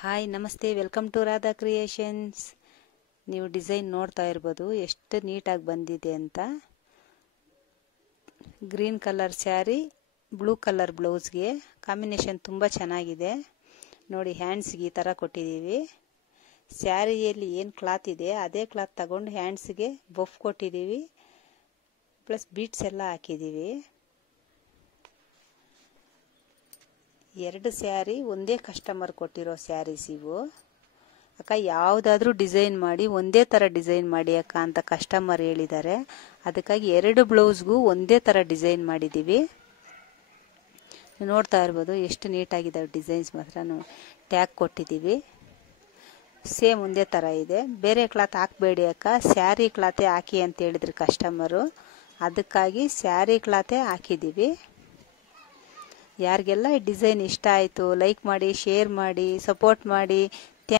Hi ನಮಸ್ತೆ, welcome to Radha creations. ನೀವು design ನೋಡ್ತಾ ಇರ್ಬೋದು ಎಷ್ಟು ನೀಟಾಗಿ ಬಂದಿದೆ ಅಂತ. Green colour sari, blue colour ಬ್ಲೌಸ್ಗೆ ಕಾಂಬಿನೇಷನ್ ತುಂಬ ಚೆನ್ನಾಗಿದೆ ನೋಡಿ. ಹ್ಯಾಂಡ್ಸ್ಗೆ ಈ ಥರ ಕೊಟ್ಟಿದ್ದೀವಿ. ಸ್ಯಾರಿಯಲ್ಲಿ ಏನು ಕ್ಲಾತ್ ಇದೆ ಅದೇ ಕ್ಲಾತ್ ತಗೊಂಡು ಹ್ಯಾಂಡ್ಸ್ಗೆ ಬಫ್ ಕೊಟ್ಟಿದ್ದೀವಿ, ಪ್ಲಸ್ ಬೀಟ್ಸ್ ಎಲ್ಲ ಹಾಕಿದ್ದೀವಿ. ಎರಡು ಸ್ಯಾರಿ ಒಂದೇ ಕಸ್ಟಮರ್ ಕೊಟ್ಟಿರೋ ಸ್ಯಾರೀಸ್ ಇವು. ಅಕ್ಕ ಯಾವುದಾದ್ರೂ ಡಿಸೈನ್ ಮಾಡಿ ಒಂದೇ ಥರ ಡಿಸೈನ್ ಮಾಡಿ ಅಕ್ಕ ಅಂತ ಕಸ್ಟಮರ್ ಹೇಳಿದ್ದಾರೆ. ಅದಕ್ಕಾಗಿ ಎರಡು ಬ್ಲೌಸ್ಗೂ ಒಂದೇ ಥರ ಡಿಸೈನ್ ಮಾಡಿದ್ದೀವಿ. ನೋಡ್ತಾ ಇರ್ಬೋದು ಎಷ್ಟು ನೀಟಾಗಿದ್ದಾವೆ ಡಿಸೈನ್ಸ್. ಮಾತ್ರ ಟ್ಯಾಗ್ ಕೊಟ್ಟಿದ್ದೀವಿ, ಸೇಮ್ ಒಂದೇ ಥರ ಇದೆ. ಬೇರೆ ಕ್ಲಾತ್ ಹಾಕಬೇಡಿ ಅಕ್ಕ, ಸ್ಯಾರಿ ಕ್ಲಾತೆ ಹಾಕಿ ಅಂತ ಹೇಳಿದ್ರು ಕಸ್ಟಮರು. ಅದಕ್ಕಾಗಿ ಸ್ಯಾರಿ ಕ್ಲಾತೆ ಹಾಕಿದ್ದೀವಿ. ಯಾರಿಗೆಲ್ಲ ಈ ಡಿಸೈನ್ ಇಷ್ಟ ಆಯಿತು ಲೈಕ್ ಮಾಡಿ, ಶೇರ್ ಮಾಡಿ, ಸಪೋರ್ಟ್ ಮಾಡಿ.